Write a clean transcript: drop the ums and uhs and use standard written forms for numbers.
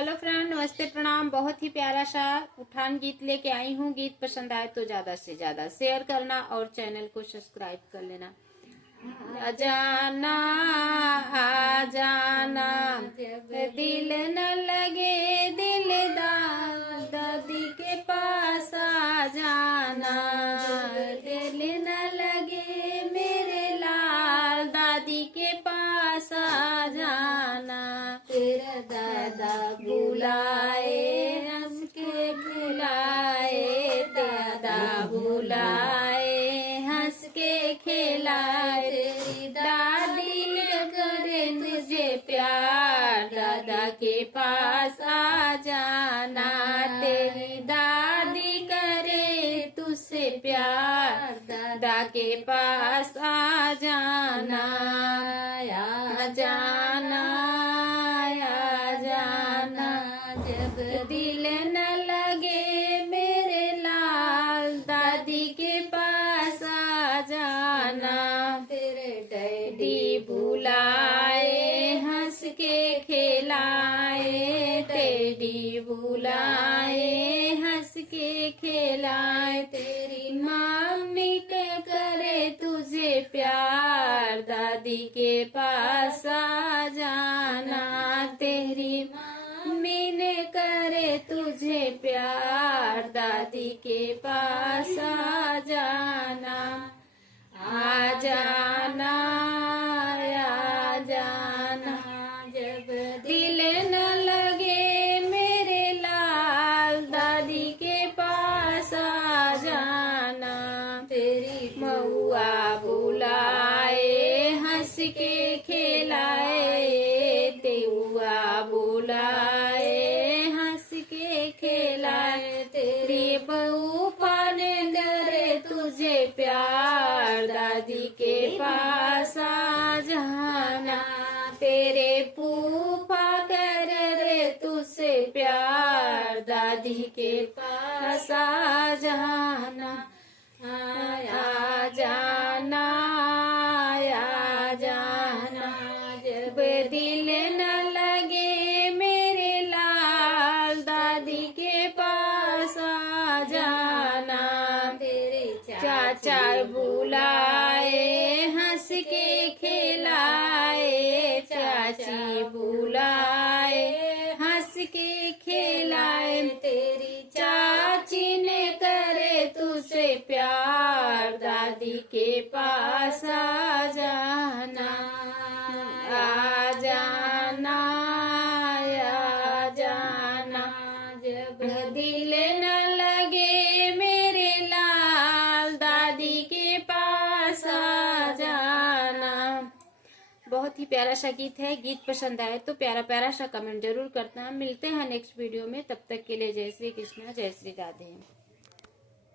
Hello friend, नमस्ते, प्रणाम। बहुत ही प्यारा सा उठान गीत लेके आई हूँ। गीत पसंद आए तो ज्यादा से ज्यादा शेयर करना और चैनल को सब्सक्राइब कर लेना। आ जाना आ जाना, दिल न लगे दिलदार, दादी के पास आ जाना। दिल न लगे मेरे लाल, दादी के पास आ जाना। तेरा दादा बुलाए, हंस के खिलाए, दादा बुलाए, हंस के खिलाए। तेरी दादी ने करे तुझे प्यार, दादा के पास आ जाना। तेरी दादी करे तुझसे प्यार, दादा के पास आ जाना। आ जाना आ जाना, जब दिल न लगे मेरे लाल, दादी के पास आ जाना। तेरे डैडी बुलाए, हंस के खिलाए, डैडी बुलाए, हंस के खिलाए। तेरी मम्मी के करे तुझे प्यार, दादी के पास आ जाना। तेरी मम्मी ने करे तुझे प्यार, दादी के पास आ जाना। आ जाना आ जाना, जब दिल न लगे मेरे लाल, दादी के पास आ जाना। तेरी महुआ बुलाए, हंस के खिलाए, तेहुआ बुलाए, हंस के खिलाए। तेरी बहू पाने डरे तुझे प्यार, दादी के पास आ जाना। तेरे फूफा कर रे तुझसे प्यार, दादी के पास आ जाना। आ जाना आ जाना, जब दिल न लगे मेरे लाल, दादी के पास आ जाना। तेरे चाचा बुलाए, हंस के खिलाए, चाची बुलाए, हंस के खिलाए। तेरी चाची ने करे तुझसे प्यार, दादी के पास आ जाना। आ जाना आ जाना, जब दिल न लगे मेरे लाल, दादी के पास आ जाना। बहुत ही प्यारा सा गीत है। गीत पसंद आए तो प्यारा प्यारा सा कमेंट जरूर करना। मिलते हैं नेक्स्ट वीडियो में, तब तक के लिए जय श्री कृष्णा, जय श्री राधे।